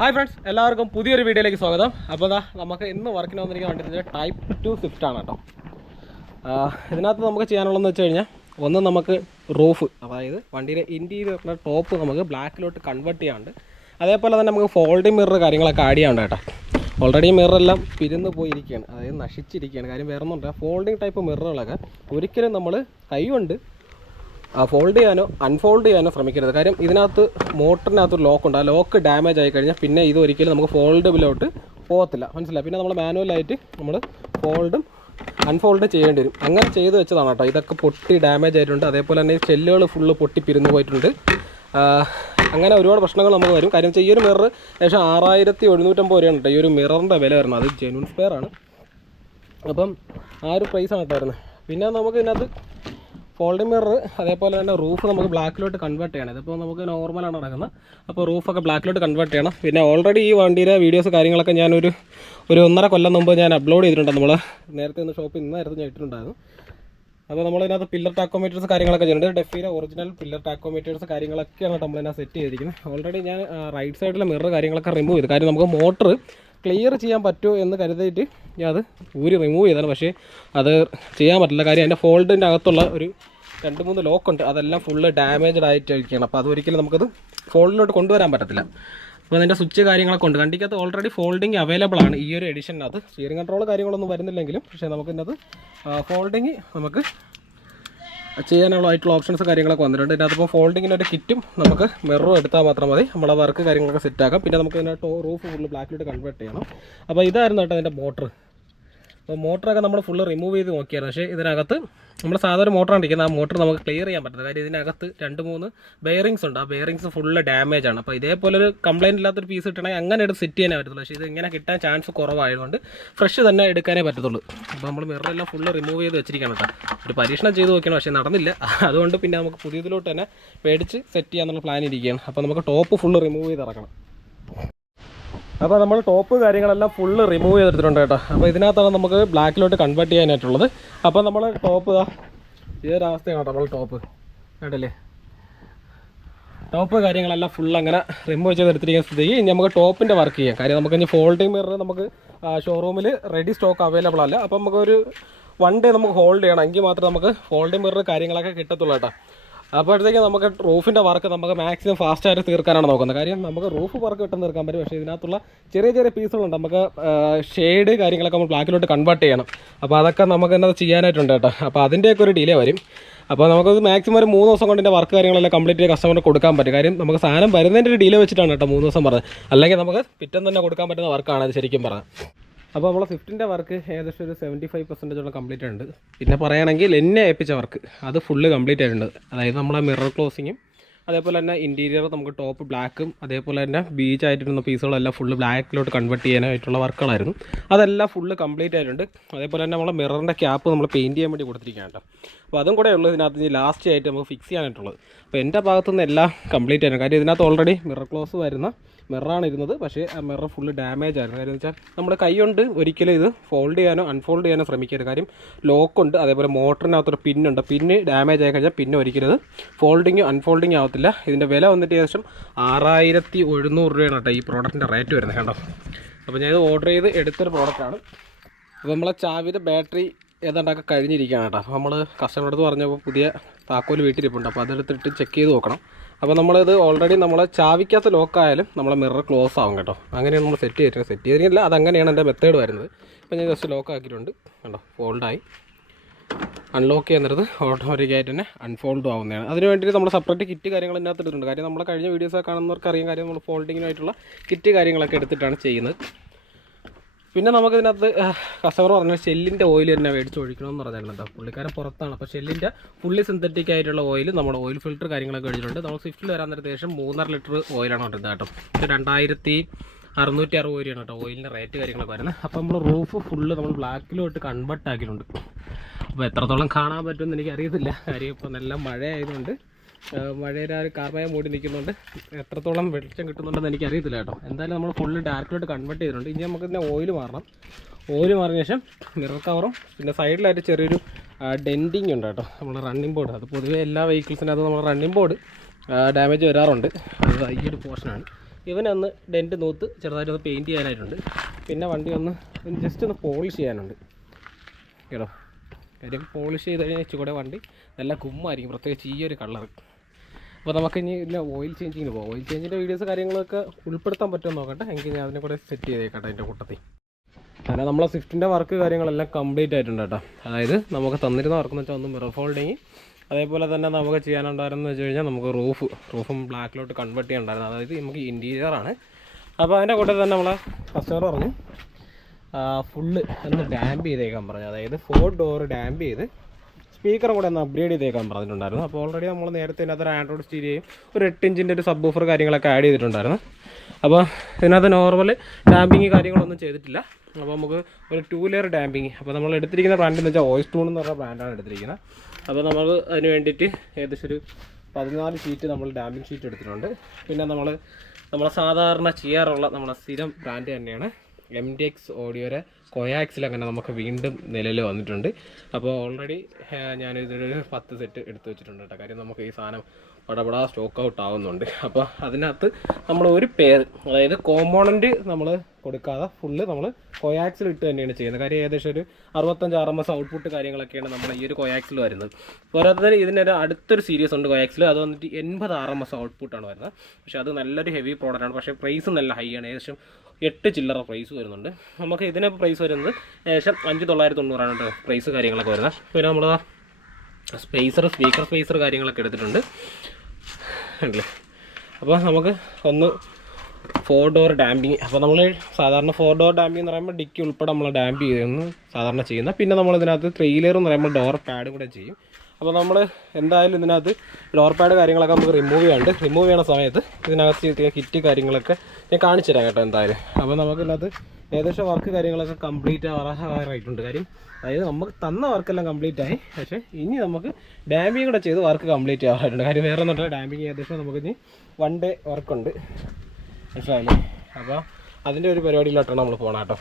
Hi friends, എല്ലാവർക്കും പുതിയൊരു വീഡിയോയിലേക്ക് സ്വാഗതം. അപ്പോൾ നമുക്ക് ഇന്ന് വർക്കിന് വന്നിരിക്കുന്ന വണ്ടി ടൈപ്പ് 2 സ്വിഫ്റ്റ് ആണ് കേട്ടോ. ഇതിനകത്ത് നമുക്ക് ചെയ്യാനുള്ളതെന്ന് വെച്ച് കഴിഞ്ഞാൽ, ഒന്ന് നമുക്ക് റൂഫ്, അതായത് വണ്ടിയുടെ ഇൻറ്റീരിയറിൻ്റെ ടോപ്പ് നമുക്ക് ബ്ലാക്കിലോട്ട് കൺവേർട്ട് ചെയ്യാണ്ട്, അതേപോലെ തന്നെ നമുക്ക് ഫോൾഡിംഗ് മിറർ കാര്യങ്ങളൊക്കെ ആഡ് ചെയ്യാണ്ട് കേട്ടോ. ഓൾറെഡി മിററെല്ലാം പിരിന്ന് പോയിരിക്കുകയാണ്, അതായത് നശിച്ചിരിക്കുകയാണ്. കാര്യം വേറെ ഒന്നുമില്ല, ഫോൾഡിംഗ് ടൈപ്പ് മിററുകളൊക്കെ ഒരിക്കലും നമ്മൾ കൈകൊണ്ട് ഫോൾഡ് ചെയ്യാനോ അൺഫോൾഡ് ചെയ്യാനോ ശ്രമിക്കരുത്. കാര്യം ഇതിനകത്ത് മോട്ടറിനകത്ത് ലോക്കുണ്ട്. ആ ലോക്ക് ഡാമേജ് ആയി കഴിഞ്ഞാൽ പിന്നെ ഇത് ഒരിക്കലും നമുക്ക് ഫോൾഡബിലോട്ട് പോകത്തില്ല, മനസ്സിലായി. പിന്നെ നമ്മൾ മാനുവലായിട്ട് നമ്മൾ ഫോൾഡും അൺഫോൾഡ് ചെയ്യേണ്ടി വരും. അങ്ങനെ ചെയ്ത് വെച്ചതാണ് കേട്ടോ. ഇതൊക്കെ പൊട്ടി ഡാമേജ് ആയിട്ടുണ്ട്. അതേപോലെ തന്നെ ചെല്ലുകൾ ഫുള്ള് പൊട്ടി പിരിന്ന് പോയിട്ടുണ്ട്. അങ്ങനെ ഒരുപാട് പ്രശ്നങ്ങൾ നമുക്ക് വരും. കാര്യം ഈ ഒരു മിറർ ഏകദേശം 6750 രൂപയാണ് കേട്ടോ ഈ ഒരു മിററിൻ്റെ വില വരുന്നത്. അത് ജെന്യൂൻ സ്പെയർ ആണ്. അപ്പം ആ ഒരു പ്രൈസാണ് കേട്ടോ വരുന്നത്. പിന്നെ നമുക്ക് ഇതിനകത്ത് ഫോൾഡിംഗ് മിറർ, അതേപോലെ തന്നെ റൂഫ് നമുക്ക് ബ്ലാക്കിലോട്ട് കൺവേർട്ട് ചെയ്യണം. ഇതിപ്പോൾ നമുക്ക് നോർമലാണ് നടക്കുന്നത്. അപ്പോൾ റൂഫൊക്കെ ബ്ലാക്കിലോട്ട് കൺവേർട്ട് ചെയ്യണം. പിന്നെ ഓൾറെഡി ഈ വണ്ടിയുടെ വീഡിയോസ് കാര്യങ്ങളൊക്കെ ഞാനൊരു 1.5 കൊല്ലം മുമ്പ് ഞാൻ അപ്ലോഡ് ചെയ്തിട്ടുണ്ട്. നമ്മൾ നേരത്തെ ഒന്ന് ഷോപ്പിൽ ഇന്നായിരുന്നു ഞാൻ ഇട്ടിട്ടുണ്ടായിരുന്നു. അപ്പോൾ നമ്മളിതിനകത്ത് പില്ലർ ടാക്കോമീറ്റേഴ്സ് കാര്യങ്ങളൊക്കെ ചെയ്യുന്നുണ്ട്. ഡെഫിയുടെ ഒറിജിനൽ പില്ലർ ടാക്കോമീറ്റേഴ്സ് കാര്യങ്ങളൊക്കെയാണ് നമ്മളിതിനകത്ത് സെറ്റ് ചെയ്തിരിക്കുന്നത്. ഓൾറെഡി ഞാൻ റൈറ്റ് സൈഡിലെ മിറർ കാര്യങ്ങളൊക്കെ റിമൂവ് ചെയ്തു. കാര്യം നമുക്ക് മോട്ടർ ക്ലിയർ ചെയ്യാൻ പറ്റുമോ എന്ന് കരുതിയിട്ട് ഞാൻ അത് റിമൂവ് ചെയ്തതാണ്. പക്ഷേ അത് ചെയ്യാൻ പറ്റില്ല. കാര്യം അതിൻ്റെ ഫോൾഡിൻ്റെ അകത്തുള്ള ഒരു 2-3 ലോക്കുണ്ട്. അതെല്ലാം ഫുള്ള് ഡാമേജ്ഡ് ആയിട്ടിരിക്കുകയാണ്. അപ്പോൾ അതൊരിക്കലും നമുക്കത് ഫോൾഡിലോട്ട് കൊണ്ടുവരാൻ പറ്റത്തില്ല. അപ്പോൾ അതിൻ്റെ സ്വിച്ച് കാര്യങ്ങളൊക്കെ ഉണ്ട്. വണ്ടിക്കകത്ത് ഓൾറെഡി ഫോൾഡിങ് അവൈലബിൾ ആണ് ഈ ഒരു എഡിഷനകത്ത്. സ്റ്റിയറിംഗ് കൺട്രോൾ കാര്യങ്ങളൊന്നും വരുന്നില്ലെങ്കിലും, പക്ഷേ നമുക്കിതിനകത്ത് ഫോൾഡിങ് നമുക്ക് ചെയ്യാനുള്ളതായിട്ടുള്ള ഓപ്ഷൻസ് കാര്യങ്ങളൊക്കെ വന്നിട്ടുണ്ട്. ഇതിനകത്തിപ്പോൾ ഫോൾഡിങ്ങിൻ്റെ ഒരു കിറ്റും നമുക്ക് മിററും എടുത്താൽ മാത്രം മതി. നമ്മളെ വർക്ക് കാര്യങ്ങളൊക്കെ സെറ്റാക്കാം. പിന്നെ നമുക്ക് ഇതിനകത്ത് റൂഫ് ഫുള്ള് ബ്ലാക്കിലോട്ട് കൺവേർട്ട് ചെയ്യണം. അപ്പോൾ ഇതായിരുന്നു കേട്ടോ അതിൻ്റെ മോട്ടർ. അപ്പോൾ മോട്ടറൊക്കെ നമ്മൾ ഫുള്ള് റിമൂവ് ചെയ്ത് നോക്കിയായിരുന്നു. പക്ഷേ ഇതിനകത്ത് നമ്മൾ സാധാരണ മോട്ടറാണ് ഇരിക്കുന്നത്. ആ മോട്ടർ നമുക്ക് ക്ലിയർ ചെയ്യാൻ പറ്റുന്നത്. കാര്യം ഇതിനകത്ത് 2-3 ബെയറിങ്സ് ഉണ്ട്. ആ ബെയറിങ്സ് ഫുള്ള് ഡാമേജ് ആണ്. അപ്പോൾ ഇതേപോലെ ഒരു കംപ്ലയിൻറ്റ് ഇല്ലാത്തൊരു പീസ് കിട്ടണമെങ്കിൽ അങ്ങനെ എടുത്ത് സെറ്റ് ചെയ്യാനേ പറ്റത്തുള്ളൂ. പക്ഷേ ഇത് ഇങ്ങനെ കിട്ടാൻ ചാൻസ് കുറവായതുകൊണ്ട് ഫ്രഷ് തന്നെ എടുക്കാനേ പറ്റത്തുള്ളൂ. അപ്പോൾ നമ്മൾ മിററെല്ലാം ഫുള്ള് റിമൂവ് ചെയ്ത് വെച്ചിരിക്കണം കേട്ടോ. ഒരു പരീക്ഷണം ചെയ്ത് നോക്കണം, പക്ഷേ നടന്നില്ല. അതുകൊണ്ട് പിന്നെ നമുക്ക് പുതിയതിലോട്ട് തന്നെ മേടിച്ച് സെറ്റ് ചെയ്യാനുള്ള പ്ലാൻ ഇരിക്കുകയാണ്. അപ്പോൾ നമുക്ക് ടോപ്പ് ഫുള്ള് റിമൂവ് ചെയ്ത് ഇറക്കണം. അപ്പോൾ നമ്മൾ ടോപ്പ് കാര്യങ്ങളെല്ലാം ഫുള്ള് റിമൂവ് ചെയ്തെടുത്തിട്ടുണ്ട് കേട്ടോ. അപ്പോൾ ഇതിനകത്താണ് നമുക്ക് ബ്ലാക്കിലോട്ട് കൺവേർട്ട് ചെയ്യാനായിട്ടുള്ളത്. അപ്പോൾ നമ്മൾ ടോപ്പ് ഈ ഒരു അവസ്ഥയാണ് കേട്ടോ. നമ്മൾ ടോപ്പ് കേട്ടല്ലേ, ടോപ്പ് കാര്യങ്ങളെല്ലാം ഫുള്ള് അങ്ങനെ റിമൂവ് ചെയ്തെടുത്തിരിക്കുന്ന സ്ഥിതിക്ക് ഇനി നമുക്ക് ടോപ്പിൻ്റെ വർക്ക് ചെയ്യാം. കാര്യം നമുക്ക് ഇനി ഫോൾഡിംഗ് മിറർ നമുക്ക് ഷോറൂമിൽ റെഡി സ്റ്റോക്ക് അവൈലബിൾ അല്ല. അപ്പോൾ നമുക്കൊരു 1 ഡേ നമുക്ക് ഹോൾഡ് ചെയ്യണം. എങ്കിൽ മാത്രമേ നമുക്ക് ഫോൾഡിംഗ് മിറർ കാര്യങ്ങളൊക്കെ കിട്ടത്തുള്ളൂ കേട്ടോ. അപ്പോഴത്തേക്ക് നമുക്ക് റൂഫിൻ്റെ വർക്ക് നമുക്ക് മാക്സിമം ഫാസ്റ്റായിട്ട് തീർക്കാനാണ് നോക്കുന്നത്. കാര്യം നമുക്ക് റൂഫ് വർക്ക് പെട്ടെന്ന് തീർക്കാൻ പറ്റും. പക്ഷേ ഇതിനകത്തുള്ള ചെറിയ ചെറിയ പീസുകളുണ്ട്. നമുക്ക് ഷെയ്ഡ് കാര്യങ്ങളൊക്കെ നമ്മൾ ബ്ലാക്കിലോട്ട് കൺവേർട്ട് ചെയ്യണം. അപ്പോൾ അതൊക്കെ നമുക്ക് എന്നത് ചെയ്യാനായിട്ടുണ്ട് കേട്ടോ. അപ്പോൾ അതിൻ്റെയൊക്കെ ഒരു ഡിലേ വരും. അപ്പോൾ നമുക്കത് മാക്സിമം ഒരു 3 ദിവസം കൊണ്ട് ഇതിൻ്റെ വർക്ക് കാര്യങ്ങളെല്ലാം കംപ്ലീറ്റ് ചെയ്ത് കസ്റ്റമറിന് കൊടുക്കാൻ പറ്റും. കാര്യം നമുക്ക് സാധനം വരുന്നതിൻ്റെ ഒരു ഡിലേ വെച്ചിട്ടാണ് കേട്ടോ 3 ദിവസം പറഞ്ഞത്. അല്ലെങ്കിൽ നമുക്ക് പിറ്റേന്ന് തന്നെ കൊടുക്കാൻ പറ്റുന്ന വർക്കാണ് അത് ശരിക്കും പറഞ്ഞത്. അപ്പോൾ നമ്മൾ സ്വിഫ്റ്റിൻ്റെ വർക്ക് ഏകദേശം ഒരു 75% കംപ്ലീറ്റ് ഉണ്ട്. പിന്നെ പറയുകയാണെങ്കിൽ എന്നെ ഏൽപ്പിച്ച വർക്ക് അത് ഫുള്ള് കംപ്ലീറ്റ് ആയിട്ടുണ്ട്. അതായത് നമ്മളെ മിറർ ക്ലോസിങ്ങും, അതേപോലെ തന്നെ ഇൻറ്റീരിയർ നമുക്ക് ടോപ്പ് ബ്ലാക്കും, അതേപോലെ തന്നെ ബീച്ച് ആയിട്ടിരുന്ന പീസുകളെല്ലാം ഫുള്ള് ബ്ലാക്കിലോട്ട് കൺവേർട്ട് ചെയ്യാനായിട്ടുള്ള വർക്കുകളായിരുന്നു. അതെല്ലാം ഫുള്ള് കംപ്ലീറ്റ് ആയിട്ടുണ്ട്. അതേപോലെ തന്നെ നമ്മളെ മിററിൻ്റെ ക്യാപ്പ് നമ്മൾ പെയിൻറ്റ് ചെയ്യാൻ വേണ്ടി കൊടുത്തിരിക്കുകയാണ് കേട്ടോ. അപ്പോൾ അതും കൂടെ ഉള്ളത് ഇതിനകത്ത് ലാസ്റ്റ് ആയിട്ട് നമുക്ക് ഫിക്സ് ചെയ്യാനായിട്ടുള്ളത്. അപ്പോൾ എൻ്റെ ഭാഗത്തുനിന്ന് എല്ലാം കംപ്ലീറ്റ് ആയിരുന്നു. കാര്യം ഇതിനകത്ത് ഓൾറെഡി മിറർ ക്ലോസ് വരുന്ന മിററാണ് ഇരുന്നത്. പക്ഷേ ആ മിറർ ഫുള്ള് ഡാമേജ് ആയിരുന്നു. കാര്യം എന്ന് വെച്ചാൽ നമ്മുടെ കൈ കൊണ്ട് ഒരിക്കലും ഇത് ഫോൾഡ് ചെയ്യാനോ അൺഫോൾഡ് ചെയ്യാനോ ശ്രമിക്കരുത്. കാര്യം ലോക്കുണ്ട്, അതേപോലെ മോട്ടറിനകത്തൊരു പിന്നുണ്ട്. പിന്ന് ഡാമേജ് ആയി കഴിഞ്ഞാൽ പിന്നെ ഒരിക്കലും ഇത് ഫോൾഡിങ്ങോ അൺഫോൾഡിങ്ങോ ആവത്തില്ല. ഇതിൻ്റെ വില വന്നിട്ട് ഏകദേശം 6700 രൂപയാണ് കേട്ടോ ഈ പ്രോഡക്റ്റിൻ്റെ റേറ്റ് വരുന്നത് കേട്ടോ. അപ്പോൾ ഞാനിത് ഓർഡർ ചെയ്ത് എടുത്തൊരു പ്രോഡക്റ്റാണ്. അപ്പോൾ നമ്മളെ ചാവിയുടെ ബാറ്ററി ഏതാണ്ടൊക്കെ കഴിഞ്ഞിരിക്കുകയാണ് കേട്ടോ. അപ്പോൾ നമ്മൾ കസ്റ്റമറുടെ അടുത്ത് പറഞ്ഞപ്പോൾ പുതിയ താക്കോൽ വീട്ടിലിരിപ്പുണ്ട്. അപ്പോൾ അതെടുത്തിട്ട് ചെക്ക് ചെയ്ത് നോക്കണം. അപ്പോൾ നമ്മളിത് ഓൾറെഡി നമ്മളെ ചാവിക്കകത്ത് ലോക്കായാലും നമ്മളെ മിറർ ക്ലോസ് ആവും കേട്ടോ. അങ്ങനെയാണ് നമ്മൾ സെറ്റ് ചെയ്തിട്ടില്ല. അതങ്ങനെയാണ് എൻ്റെ മെത്തേഡ് വരുന്നത്. ഇപ്പോൾ ഞാൻ ജസ്റ്റ് ലോക്ക് ആക്കിയിട്ടുണ്ട് കേട്ടോ. ഫോൾഡായി അൺലോക്ക് ചെയ്യുന്നത് ഓട്ടോമാറ്റിക്കായിട്ട് തന്നെ അൺഫോൾഡ് ആവുന്നതാണ്. അതിന് വേണ്ടിയിട്ട് നമ്മൾ സെപ്പറേറ്റ് കിറ്റ് കാര്യങ്ങൾ ഇതിനകത്ത് എടുത്തിട്ടുണ്ട്. കാര്യം നമ്മളെ കഴിഞ്ഞ വീഡിയോസൊക്കെ കാണുന്നവർക്ക് അറിയാൻ കാര്യം നമ്മൾ ഫോൾഡിങ്ങിനായിട്ടുള്ള കിറ്റ് കാര്യങ്ങളൊക്കെ എടുത്തിട്ടാണ് ചെയ്യുന്നത്. പിന്നെ നമുക്കിതിനകത്ത് കസ്റ്റമർ പറഞ്ഞാൽ ഷെല്ലിൻ്റെ ഓയിൽ തന്നെ മേടിച്ച് ഒഴിക്കണമെന്ന് പറഞ്ഞായിരുന്നു കേട്ടോ. പുള്ളിക്കാരൻ പുറത്താണ്. അപ്പോൾ ഷെല്ലിൻ്റെ ഫുള്ളി സിന്തറ്റിക് ആയിട്ടുള്ള ഓയിൽ നമ്മുടെ ഓയിൽ ഫിൽറ്റർ കാര്യങ്ങളൊക്കെ ഒഴിച്ചിട്ടുണ്ട്. നമ്മൾ സ്വിഫ്റ്റിൽ വരാൻ നേരത്തെ ശേഷം 3.5 ലിറ്റർ ഓയിലാണ് കൊണ്ടിരുന്നത് കേട്ടോ. ഇത് 2660 രൂപയാണ് കേട്ടോ ഓയിലിൻ്റെ റേറ്റ് കാര്യങ്ങളൊക്കെ വരുന്നത്. അപ്പോൾ നമ്മൾ റൂഫ് ഫുള്ള് നമ്മൾ ബ്ലാക്കിലോട്ട് കൺവേർട്ട് ആക്കിയിട്ടുണ്ട്. അപ്പോൾ എത്രത്തോളം കാണാൻ പറ്റുമെന്ന് എനിക്ക് അറിയത്തില്ല. കാര്യം ഇപ്പോൾ നല്ല മഴ ആയതുകൊണ്ട് മഴയുടെ ആ ഒരു കാർമയ മൂടി നിൽക്കുന്നുണ്ട്. എത്രത്തോളം വെളിച്ചം കിട്ടുന്നുണ്ടെന്ന് എനിക്കറിയത്തില്ല കേട്ടോ. എന്തായാലും നമ്മൾ ഫുള്ള് ഡാർക്കിലോട്ട് കൺവേർട്ട് ചെയ്തിട്ടുണ്ട്. ഇനി നമുക്ക് ഇതിൻ്റെ ഓയിൽ മാറണം. ഓയിൽ മാറിയ ശേഷം മിറർ കവറും പിന്നെ സൈഡിലായിട്ട് ചെറിയൊരു ഡെൻറ്റിങ് ഉണ്ട് കേട്ടോ. നമ്മൾ റണ്ണിങ് ബോർഡ്, അത് പൊതുവേ എല്ലാ വെഹിക്കിൾസിനകത്തും നമ്മൾ റണ്ണിങ് ബോർഡ് ഡാമേജ് വരാറുണ്ട്. അത് ഈ ഒരു പോർഷനാണ്. ഇവനൊന്ന് ഡെൻറ്റ് നൂത്ത് ചെറുതായിട്ടൊന്ന് പെയിൻറ്റ് ചെയ്യാനായിട്ടുണ്ട്. പിന്നെ വണ്ടി ഒന്ന് ജസ്റ്റ് ഒന്ന് പോളിഷ് ചെയ്യാനുണ്ട് കേട്ടോ. കാര്യം പോളിഷ് ചെയ്ത് കഴിഞ്ഞാൽ ഇച്ചിരി വണ്ടി നല്ല കുമ്മായിരിക്കും, പ്രത്യേകിച്ച് ഈ ഒരു കളർ. അപ്പോൾ നമുക്ക് ഇനി ഇല്ല ഓയിൽ ചേഞ്ചിങ്ങിന് പോകാം. ഓയിൽ ചേഞ്ചിൻ്റെ വീഡിയോസ് കാര്യങ്ങളൊക്കെ ഉൾപ്പെടുത്താൻ പറ്റുമോ നോക്കട്ടെ, എങ്കിൽ ഞാൻ അതിനെ കൂടെ സെറ്റ് ചെയ്തേക്കട്ടെ അതിൻ്റെ കൂട്ടത്തിൽ. അങ്ങനെ നമ്മളെ സ്വിഫ്റ്റിൻ്റെ വർക്ക് കാര്യങ്ങളെല്ലാം കംപ്ലീറ്റ് ആയിട്ടുണ്ട് കേട്ടോ. അതായത് നമുക്ക് തന്നിരുന്ന വർക്ക് എന്ന് വെച്ചാൽ ഒന്ന് മിറർ ഫോൾഡിങ്, അതേപോലെ തന്നെ നമുക്ക് ചെയ്യാനുണ്ടായിരുന്നെന്ന് വെച്ച് കഴിഞ്ഞാൽ നമുക്ക് റൂഫും ബ്ലാക്കിലോട്ട് കൺവേർട്ട് ചെയ്യാനുണ്ടായിരുന്നു. അതായത് നമുക്ക് ഇൻറ്റീരിയറാണ്. അപ്പോൾ അതിൻ്റെ കൂട്ടത്തിൽ തന്നെ നമ്മളെ കസ്റ്റമർ പറഞ്ഞു ഫുള്ള് ഒന്ന് ഡാമ്പ് ചെയ്തേക്കാൻ പറഞ്ഞു. അതായത് 4 ഡോർ ഡാമ്പ് ചെയ്ത് സ്പീക്കറും കൂടെ ഒന്ന് അപ്ഗ്രേഡ് ചെയ്തേക്കാൻ പറഞ്ഞിട്ടുണ്ടായിരുന്നു. അപ്പോൾ ഓൾറെഡി നമ്മൾ നേരത്തെ ഇതിനകത്ത് ആൻഡ്രോയിഡ് സ്റ്റീരിയോയും ഒരു 8 ഇഞ്ചിൻ്റെ ഒരു സബ് വൂഫർ കാര്യങ്ങളൊക്കെ ആഡ് ചെയ്തിട്ടുണ്ടായിരുന്നു. അപ്പോൾ ഇതിനകത്ത് നോർമൽ ഡാമ്പിങ് കാര്യങ്ങളൊന്നും ചെയ്തിട്ടില്ല. അപ്പോൾ നമുക്ക് ഒരു 2 ലെയർ ഡാമ്പിങ്. അപ്പോൾ നമ്മൾ എടുത്തിരിക്കുന്ന ബ്രാൻഡ് എന്ന് വെച്ചാൽ ഓയിസ്റ്റൂൺ എന്ന് പറഞ്ഞ ബ്രാൻഡാണ് എടുത്തിരിക്കുന്നത്. അപ്പോൾ നമ്മൾ അതിന് വേണ്ടിയിട്ട് ഏകദേശം ഒരു 14 ഷീറ്റ് നമ്മൾ ഡാമ്പിങ് ഷീറ്റ് എടുത്തിട്ടുണ്ട്. പിന്നെ നമ്മൾ സാധാരണ ചെയ്യാറുള്ള നമ്മളെ സ്ഥിരം ബ്രാൻഡ് തന്നെയാണ് MDX ഓഡിയോയുടെ കൊയാക്സിൽ അങ്ങനെ നമുക്ക് വീണ്ടും നിലയിൽ വന്നിട്ടുണ്ട്. അപ്പോൾ ഓൾറെഡി ഞാനിതൊരു 10 സെറ്റ് എടുത്ത് വെച്ചിട്ടുണ്ട് കേട്ടോ. കാര്യം നമുക്ക് ഈ സാധനം പടപടാ സ്റ്റോക്ക് ഔട്ട് ആവുന്നുണ്ട്. അപ്പോൾ അതിനകത്ത് നമ്മൾ ഒരു പേര്, അതായത് കോമ്പോണൻറ്റ് നമ്മൾ കൊടുക്കാതെ ഫുള്ള് നമ്മൾ കൊയാക്സിൽ ഇട്ട് തന്നെയാണ് ചെയ്യുന്നത്. കാര്യം ഏകദേശം ഒരു 65 RMS ഔട്ട്പുട്ട് കാര്യങ്ങളൊക്കെയാണ് നമ്മൾ ഈ ഒരു കൊയാക്സിൽ വരുന്നത്. പോരാത്തതിന് ഇതിനൊരു അടുത്തൊരു സീരീസ് ഉണ്ട് കൊയാക്സിൽ, അത് വന്നിട്ട് 80 RMS ഔട്ട്പുട്ടാണ് വരുന്നത്. പക്ഷേ അത് നല്ലൊരു ഹെവി പ്രോഡക്റ്റാണ്. പക്ഷേ പ്രൈസ് നല്ല ഹൈ ആണ്, ഏകദേശം 8 ചില്ലറ പ്രൈസ് വരുന്നുണ്ട്. നമുക്ക് ഇതിന് പ്രൈസ് വരുന്നത് ഏകദേശം 5990 കേട്ടോ പ്രൈസ് കാര്യങ്ങളൊക്കെ വരുന്നത്. പിന്നെ നമ്മൾ സ്പീക്കർ സ്പേസർ കാര്യങ്ങളൊക്കെ എടുത്തിട്ടുണ്ട് ഉണ്ടല്ലേ. അപ്പോൾ നമുക്ക് ഒന്ന് 4 ഡോർ ഡാമ്പിങ്. അപ്പോൾ നമ്മൾ സാധാരണ 4 ഡോർ ഡാമ്പിങ് എന്ന് പറയുമ്പോൾ ഡിക്കി ഉൾപ്പെടെ നമ്മൾ ഡാമ്പ് ചെയ്യുന്നു സാധാരണ ചെയ്യുന്നത്. പിന്നെ നമ്മൾ ഇതിനകത്ത് 3 ലെയർ എന്ന് പറയുമ്പോൾ ഡോർ പാഡ് കൂടെ ചെയ്യും. അപ്പോൾ നമ്മൾ എന്തായാലും ഇതിനകത്ത് ഡോർ പാഡ് കാര്യങ്ങളൊക്കെ നമുക്ക് റിമൂവ് ചെയ്യുന്ന സമയത്ത് ഇതിനകത്ത് കിറ്റ് കാര്യങ്ങളൊക്കെ ഞാൻ കാണിച്ചു തരാം കേട്ടോ എന്തായാലും. അപ്പോൾ നമുക്കിതിനകത്ത് ഏകദേശം വർക്ക് കാര്യങ്ങളൊക്കെ കംപ്ലീറ്റ് ആറായിട്ടുണ്ട്. കാര്യം അതായത് നമുക്ക് തന്ന വർക്കെല്ലാം കംപ്ലീറ്റ് ആയി. പക്ഷേ ഇനി നമുക്ക് ഡാമ്പിങ് കൂടെ ചെയ്ത് വർക്ക് കംപ്ലീറ്റ് ആവാറുണ്ട്. കാര്യം വേറെ ഒന്നുമില്ല, ഡാമ്പിങ് ഏകദേശം നമുക്കിനി 1 ഡേ വർക്കുണ്ട് മനസ്സിലായില്ലേ. അപ്പോൾ അതിൻ്റെ ഒരു പരിപാടിയിലോട്ടാണ് നമ്മൾ പോകണം കേട്ടോ.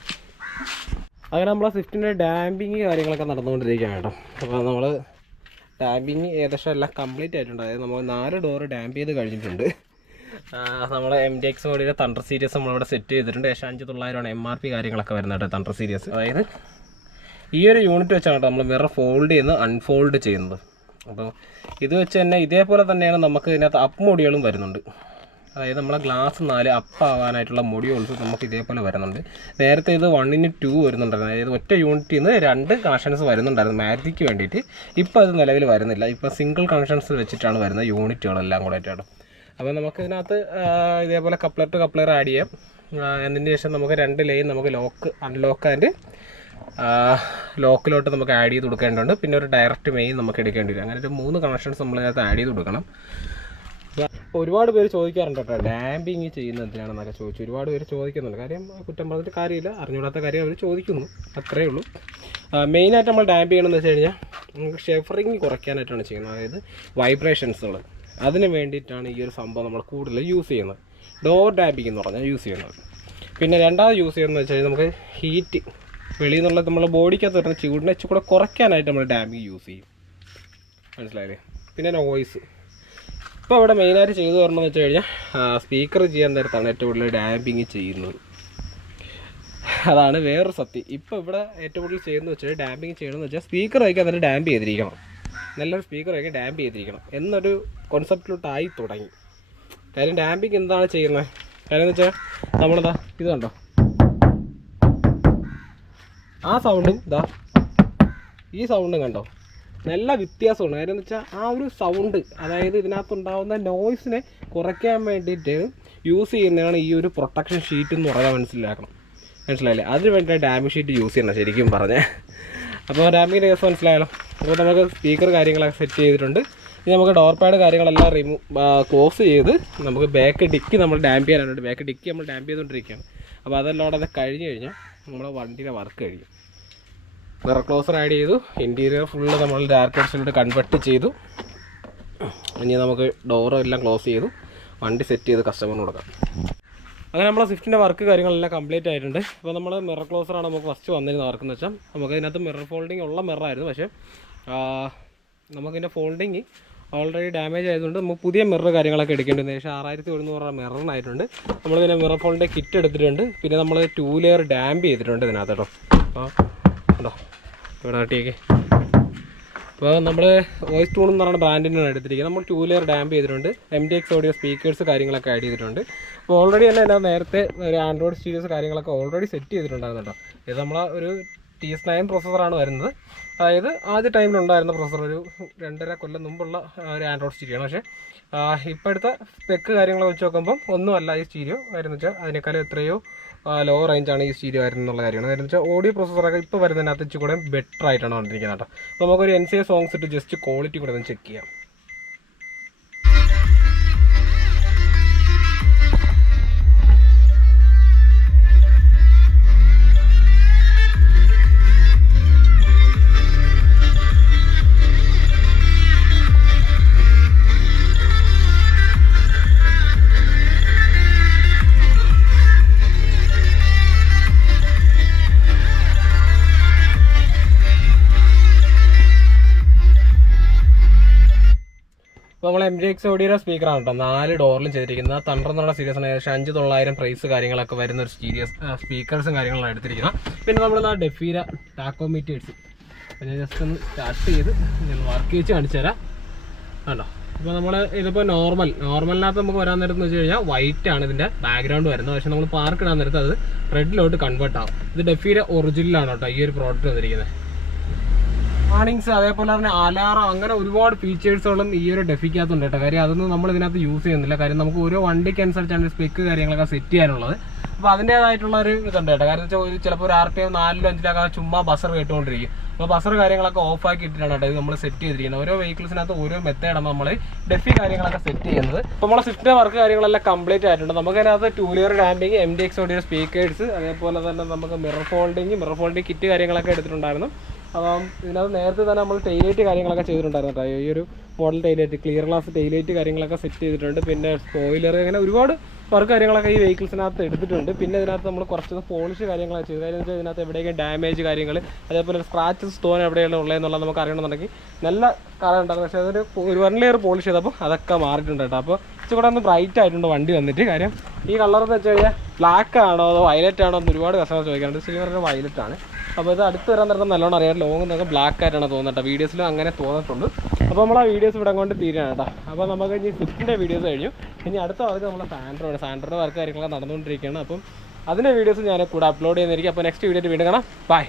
അങ്ങനെ നമ്മളെ സ്വിഫ്റ്റിൻ്റെ ഡാമ്പിങ് കാര്യങ്ങളൊക്കെ നടന്നുകൊണ്ടിരിക്കുകയാണ് കേട്ടോ. അപ്പോൾ നമ്മൾ ഡാമ്പിങ് ഏകദേശം എല്ലാം കംപ്ലീറ്റ് ആയിട്ടുണ്ട്. അതായത് നമ്മൾ 4 ഡോറ് ഡാമ്പ് ചെയ്ത് കഴിഞ്ഞിട്ടുണ്ട്. നമ്മൾ MDX ഓഡിയോയുടെ തണ്ടർ സീരീസ് നമ്മളിവിടെ സെറ്റ് ചെയ്തിട്ടുണ്ട്. 5900 MRP കാര്യങ്ങളൊക്കെ വരുന്നത് കേട്ടോ തണ്ടർ സീരീസ്. അതായത് ഈ ഒരു യൂണിറ്റ് വെച്ചാണ് കേട്ടോ നമ്മൾ മിറർ ഫോൾഡ് ചെയ്യുന്നത് അൺഫോൾഡ് ചെയ്യുന്നത്. അപ്പോൾ ഇത് വെച്ച് തന്നെ ഇതേപോലെ തന്നെയാണ് നമുക്ക് ഇതിനകത്ത് അപ്പ് മൊഡ്യൂളും വരുന്നുണ്ട്. അതായത് നമ്മളെ ഗ്ലാസ് 4 അപ്പ് ആവാനായിട്ടുള്ള മൊഡ്യൂൾസ് നമുക്ക് ഇതേപോലെ വരുന്നുണ്ട്. നേരത്തെ ഇത് 1 to 2 വരുന്നുണ്ടായിരുന്നു. അതായത് ഒറ്റ യൂണിറ്റിൽ നിന്ന് 2 കണക്ഷൻസ് വരുന്നുണ്ടായിരുന്നു മാരുതിക്ക് വേണ്ടിയിട്ട്. ഇപ്പോൾ അത് നിലവിൽ വരുന്നില്ല. ഇപ്പോൾ സിംഗിൾ കണക്ഷൻസ് വെച്ചിട്ടാണ് വരുന്നത് യൂണിറ്റുകളെല്ലാം കൂടെ ആയിട്ടാണ്. അപ്പോൾ നമുക്ക് ഇതിനകത്ത് ഇതേപോലെ കപ്ലർ ടു കപ്ലർ ആഡ് ചെയ്യാം. എന്നതിന് ശേഷം നമുക്ക് 2 ലൈൻ നമുക്ക് അൺലോക്ക് ആൻഡ് ലോക്കിലോട്ട് നമുക്ക് ആഡ് ചെയ്ത് കൊടുക്കേണ്ടതുണ്ട്. പിന്നെ ഒരു ഡയറക്റ്റ് മെയിൻ നമുക്ക് എടുക്കേണ്ടി വരും. അങ്ങനെ ഒരു 3 കണക്ഷൻസ് നമ്മൾ ഇതിനകത്ത് ആഡ് ചെയ്ത് കൊടുക്കണം. ഒരുപാട് പേര് ചോദിക്കാറുണ്ട് കേട്ടോ ഡാമ്പിങ് ചെയ്യുന്നത് എന്തിനാണെന്നൊക്കെ ചോദിച്ചു. ഒരുപാട് പേര് ചോദിക്കുന്നുണ്ട്. കാര്യം കുറ്റം പറഞ്ഞിട്ട് കാര്യമില്ല, അറിഞ്ഞൂടാത്ത കാര്യം അവർ ചോദിക്കുന്നു, അത്രയേ ഉള്ളൂ. മെയിനായിട്ട് നമ്മൾ ഡാമ്പ് ചെയ്യണമെന്ന് വെച്ച് കഴിഞ്ഞാൽ നമുക്ക് ഷെഫറിങ് കുറയ്ക്കാനായിട്ടാണ് ചെയ്യുന്നത്. അതായത് വൈബ്രേഷൻസുകൾ, അതിന് വേണ്ടിയിട്ടാണ് ഈ ഒരു സംഭവം നമ്മൾ കൂടുതൽ യൂസ് ചെയ്യുന്നത്. ഡോർ ഡാമ്പിങ് എന്ന് പറഞ്ഞാൽ യൂസ് ചെയ്യുന്നത്. പിന്നെ രണ്ടാമത് യൂസ് ചെയ്യുന്നത് വെച്ച് കഴിഞ്ഞാൽ നമുക്ക് ഹീറ്റ് വെളിയിൽ നിന്നുള്ള നമ്മുടെ ബോഡിക്കകത്ത് വരുന്ന ചൂടിനെ കൂടെ കുറയ്ക്കാനായിട്ട് നമ്മൾ ഡാമ്പിങ് യൂസ് ചെയ്യും. മനസ്സിലായില്ലേ. പിന്നെ നോയ്സ് ഇപ്പോൾ ഇവിടെ മെയിനായിട്ട് ചെയ്തു തരണമെന്ന് വെച്ച് കഴിഞ്ഞാൽ സ്പീക്കർ ചെയ്യാൻ നേരത്താണ് ഏറ്റവും കൂടുതൽ ഡാമ്പിങ് ചെയ്യുന്നത്. അതാണ് വേറൊരു സത്യം. ഇപ്പോൾ ഇവിടെ ഏറ്റവും കൂടുതൽ ചെയ്യുന്നത് വെച്ചാൽ ഡാമ്പിങ് ചെയ്യണമെന്ന് വെച്ചാൽ സ്പീക്കർ വയ്ക്കാൻ തന്നെ ഡാമ്പ് ചെയ്തിരിക്കണം. നല്ലൊരു സ്പീക്കർ വയ്ക്കാൻ ഡാമ്പ് ചെയ്തിരിക്കണം എന്നൊരു കോൺസെപ്റ്റിലോട്ടായി തുടങ്ങി. കാര്യം ഡാമ്പിങ് എന്താണ് ചെയ്യുന്നത്? കാര്യം എന്ന് വെച്ചാൽ നമ്മളിതാ ഇത് കണ്ടോ, ആ സൗണ്ടും ഇതാ ഈ സൗണ്ടും കണ്ടോ, നല്ല വ്യത്യാസമാണ്. കാര്യം എന്ന് വെച്ചാൽ ആ ഒരു സൗണ്ട്, അതായത് ഇതിനകത്തുണ്ടാകുന്ന നോയ്സിനെ കുറയ്ക്കാൻ വേണ്ടിയിട്ട് യൂസ് ചെയ്യുന്നതാണ് ഈ ഒരു പ്രൊട്ടക്ഷൻ ഷീറ്റ് എന്ന് പറയാൻ മനസ്സിലായില്ലേ. അതിന് വേണ്ടിയിട്ട് ഡാമ്പിങ് ഷീറ്റ് യൂസ് ചെയ്യണം ശരിക്കും പറഞ്ഞാൽ. അപ്പോൾ ഡാമ്പിങ്ങിൻ്റെ കേസ് മനസ്സിലായല്ലോ. അപ്പോൾ നമുക്ക് സ്പീക്കർ കാര്യങ്ങളൊക്കെ സെറ്റ് ചെയ്തിട്ടുണ്ട്. ഇനി നമുക്ക് ഡോർ പാഡ് കാര്യങ്ങളെല്ലാം ക്ലോസ് ചെയ്ത് നമുക്ക് ബാക്ക് ഡിക്കി നമ്മൾ ഡാമ്പ് ചെയ്യാനായിട്ട് ബാക്ക് ഡിക്കി നമ്മൾ ഡാമ്പ് ചെയ്തുകൊണ്ടിരിക്കുകയാണ്. അപ്പോൾ അതെല്ലാം അത് കഴിഞ്ഞ് കഴിഞ്ഞാൽ നമ്മുടെ വണ്ടിയുടെ വർക്ക് കഴിയും. മിറർ ക്ലോസർ ആഡ് ചെയ്തു, ഇൻറ്റീരിയർ ഫുള്ള് നമ്മൾ ഡാർക്ക് ഓപ്ഷനിലോട്ട് കൺവെർട്ട് ചെയ്തു. ഇനി നമുക്ക് ഡോറും എല്ലാം ക്ലോസ് ചെയ്തു വണ്ടി സെറ്റ് ചെയ്ത് കസ്റ്റമറിന് കൊടുക്കാം. അങ്ങനെ നമ്മളെ സ്വിഫ്റ്റിൻ്റെ വർക്ക് കാര്യങ്ങളെല്ലാം കംപ്ലീറ്റ് ആയിട്ടുണ്ട്. അപ്പോൾ നമ്മൾ മിറർ ക്ലോസറാണ് നമുക്ക് ഫസ്റ്റ് വന്നിരുന്ന വർക്ക് എന്ന് വെച്ചാൽ നമുക്ക് ഇതിനകത്ത് മിറർ ഫോൾഡിങ് ഉള്ള മിററായിരുന്നു. പക്ഷേ നമുക്കിതിൻ്റെ ഫോൾഡിങ് ഓൾറെഡി ഡാമേജ് ആയതുകൊണ്ട് നമുക്ക് പുതിയ മിറർ കാര്യങ്ങളൊക്കെ എടുക്കേണ്ടത്. ഏകദേശം 6100 മിററിനായിട്ടുണ്ട്. നമ്മൾ പിന്നെ മിറർ ഫോൾഡിൻ്റെ കിറ്റ് എടുത്തിട്ടുണ്ട്. പിന്നെ നമ്മൾ 2 ലെയർ ഡാമ്പ് ചെയ്തിട്ടുണ്ട് ഇതിനകത്ത് കേട്ടോ. അപ്പോൾ ഉണ്ടോ ഇവിടെ കാട്ടിയൊക്കെ. അപ്പോൾ നമ്മൾ വോയിസ് ടൂൺ എന്ന് പറയുന്ന ബ്രാൻഡിനാണ് എടുത്തിരിക്കുന്നത്. നമ്മൾ 2 ലെയർ ഡാമ്പ് ചെയ്തിട്ടുണ്ട്. MTX ഓഡിയോ സ്പീക്കേഴ്സ് കാര്യങ്ങളൊക്കെ ആഡ് ചെയ്തിട്ടുണ്ട്. അപ്പോൾ ഓൾറെഡി തന്നെ എൻ്റെ നേരത്തെ ഒരു ആൻഡ്രോയിഡ് സ്റ്റീരിയോസ് കാര്യങ്ങളൊക്കെ ഓൾറെഡി സെറ്റ് ചെയ്തിട്ടുണ്ടായിരുന്നു കേട്ടോ. ഇത് നമ്മളെ ഒരു TS9 പ്രോസസ്സറാണ് വരുന്നത്. അതായത് ആദ്യ ടൈമിലുണ്ടായിരുന്ന പ്രോസസ്സർ ഒരു 2.5 കൊല്ലം മുമ്പുള്ള ഒരു ആൻഡ്രോയിഡ് സ്റ്റീരിയോ ആണ്. പക്ഷേ ഇപ്പോഴത്തെ സ്പെക്ക് കാര്യങ്ങളൊക്കെ വെച്ച് നോക്കുമ്പം ഒന്നുമല്ല ഈ സ്റ്റീരിയോ. കാര്യം വെച്ചാൽ അതിനേക്കാളും എത്രയോ ലോ റേഞ്ചാണ് ഈ സ്റ്റീരിയോ വരുന്നുള്ള കാര്യമാണ്. കാര്യം വെച്ചാൽ ഓഡിയോ പ്രോസസ്സറൊക്കെ ഇപ്പോൾ വരുന്നതിനകത്ത് ഇച്ചിരി കൂടെ ബെറ്റർ ആയിട്ടാണ് വന്നിരിക്കുന്നത് കേട്ടോ. അപ്പോൾ നമുക്കൊരു NCA സോങ്സ് ഇട്ട് ജസ്റ്റ് ക്വാളിറ്റി കൂടെ ഒന്ന് ചെക്ക് ചെയ്യാം. അപ്പോൾ നമ്മൾ MTX ഓഡിയോയുടെ സ്പീക്കറാണ് കേട്ടോ. 4 ഡോറിലും ചെയ്തിരിക്കുന്നത്. തണ്ടർ എന്നുള്ള സീരീസാണ്. ഏകദേശം 5900 പ്രൈസ് കാര്യങ്ങളൊക്കെ വരുന്ന ഒരു സീരീസ് സ്പീക്കേഴ്സും കാര്യങ്ങളാണ് എടുത്തിരിക്കുന്നത്. പിന്നെ നമ്മൾ ഡെഫീര ടാക്കോമീറ്റേഴ്സ് ഞാൻ ജസ്റ്റ് ഒന്ന് സ്റ്റാർട്ട് ചെയ്ത് ഞാൻ വർക്ക് വെച്ച് കാണിച്ചു തരാം കണ്ടോ. ഇപ്പോൾ നമ്മൾ ഇതിപ്പോൾ നോർമലിനകത്ത് നമുക്ക് വരാൻ നേരത്ത് എന്ന് വെച്ച് കഴിഞ്ഞാൽ വൈറ്റ് ആണ് ഇതിൻ്റെ ബാക്ക്ഗ്രൗണ്ട് വരുന്നത്. പക്ഷേ നമ്മൾ പാർക്ക് ഇടാൻ നേരത്ത് അത് റെഡിലോട്ട് കൺവേർട്ട് ആവും. ഇത് ഡെഫീര ഒറിജിനലാണ് കേട്ടോ ഈ ഒരു പ്രോഡക്റ്റ് വന്നിരിക്കുന്നത്. വാണിങ്സ് അതേപോലെ തന്നെ അലാറം അങ്ങനെ ഒരുപാട് ഫീച്ചേഴ്സുകളും ഈ ഒരു ഡെഫിക്കകത്തുണ്ട് കേട്ടോ. കാര്യം അതൊന്നും നമ്മൾ ഇതിനകത്ത് യൂസ് ചെയ്യുന്നില്ല. കാര്യം നമുക്ക് ഓരോ വണ്ടിക്ക് അനുസരിച്ചാണ് സ്പെക്ക് കാര്യങ്ങളൊക്കെ സെറ്റ് ചെയ്യാനുള്ളത്. അപ്പോൾ അതിൻ്റേതായിട്ടുള്ള ഒരു ഇതുണ്ട് കേട്ടോ. കാരണം വെച്ചാൽ ചിലപ്പോൾ ഒരു RPM 4 5 ചുമ്മാ ബസർ കേട്ടുകൊണ്ടിരിക്കും. അപ്പോൾ ബസർ കാര്യങ്ങളൊക്കെ ഓഫാക്കി ഇട്ടിട്ടാണ് കേട്ടോ ഇത് നമ്മൾ സെറ്റ് ചെയ്തിരിക്കുന്നത്. ഓരോ വെഹിക്കിൾസിനകത്ത് ഓരോ മെത്തേഡാണ് നമ്മൾ ഡെഫി കാര്യങ്ങളൊക്കെ സെറ്റ് ചെയ്യുന്നത്. അപ്പോൾ നമ്മളെ സ്വിഫ്റ്റിൻ്റെ വർക്ക് കാര്യങ്ങളെല്ലാം കംപ്ലീറ്റ് ആയിട്ടുണ്ട്. നമുക്കതിനകത്ത് 2 layer damping, MTX audio speakers, അതേപോലെ തന്നെ നമുക്ക് മിറർ ഫോൾഡിങ് കിറ്റ് കാര്യങ്ങളൊക്കെ എടുത്തിട്ടുണ്ടായിരുന്നു. അപ്പം ഇതിനകത്ത് നേരത്തെ തന്നെ നമ്മൾ ടൈലൈറ്റ് കാര്യങ്ങളൊക്കെ ചെയ്തിട്ടുണ്ടായിരുന്നു കേട്ടോ. ഈ ഒരു model taillight, clear glass taillight കാര്യങ്ങളൊക്കെ സെറ്റ് ചെയ്തിട്ടുണ്ട്. പിന്നെ സ്പോയിലർ, അങ്ങനെ ഒരുപാട് വർക്ക് കാര്യങ്ങളൊക്കെ ഈ വെഹിക്കിൾസിനകത്ത് എടുത്തിട്ടുണ്ട്. പിന്നെ ഇതിനകത്ത് നമ്മൾ കുറച്ച് പോളിഷ് കാര്യങ്ങളൊക്കെ ചെയ്തു. കാര്യം വെച്ചാൽ ഇതിനകത്ത് എവിടെയൊക്കെ ഡാമേജ് കാര്യങ്ങൾ, അതേപോലെ സ്ക്രാച്ചസ് സ്റ്റോൺ എവിടെയാണ് ഉള്ളതെന്നുള്ളത് നമുക്ക് അറിയണമെന്നുണ്ടെങ്കിൽ നല്ല കളറുണ്ടായിരുന്നു. പക്ഷേ അതൊരു 1 ലെയർ പോളിഷ് ചെയ്തപ്പോൾ അതൊക്കെ മാറിയിട്ടുണ്ട് കേട്ടോ. അപ്പോൾ ഇച്ചിരി കൂടെ ഒന്ന് ബ്രൈറ്റ് ആയിട്ടുണ്ട് വണ്ടി വന്നിട്ട്. കാര്യം ഈ കളർ എന്ന് വെച്ച് കഴിഞ്ഞാൽ ബ്ലാക്ക് ആണോ അതോ വയലറ്റ് ആണോ എന്ന് ഒരുപാട് കസ്റ്റമർ ചോദിക്കാറുണ്ട്. സിൽവറിന് വയലറ്റ് ആണ്. അപ്പോൾ ഇത് അടുത്ത് വരാൻ നേരത്തെ നല്ലോണം അറിയാം. ലോങ് എന്നൊക്കെ ബ്ലാക്ക് ആയിട്ടാണ് തോന്നുന്നത്. വീഡിയോസിലും അങ്ങനെ തോന്നിയിട്ടുണ്ട്. അപ്പോൾ നമ്മൾ ആ വീഡിയോസ് ഇവിടെ കൊണ്ട് തീരുകയാണ് കേട്ടോ. അപ്പോൾ നമുക്ക് ഇനി സ്വിഫ്റ്റിൻ്റെ വീഡിയോസ് കഴിഞ്ഞു. ഇനി അടുത്ത വർക്ക് നമ്മൾ സാൻഡ്രോയുടെ വർക്ക് കാര്യങ്ങളൊക്കെ നടന്നുകൊണ്ടിരിക്കുകയാണ്. അപ്പം അതിൻ്റെ വീഡിയോസ് ഞാൻ കൂടെ അപ്ലോഡ് ചെയ്യുന്നതായിരിക്കും. അപ്പോൾ നെക്സ്റ്റ് വീഡിയോ വീണ്ടും കാണാം. ബൈ.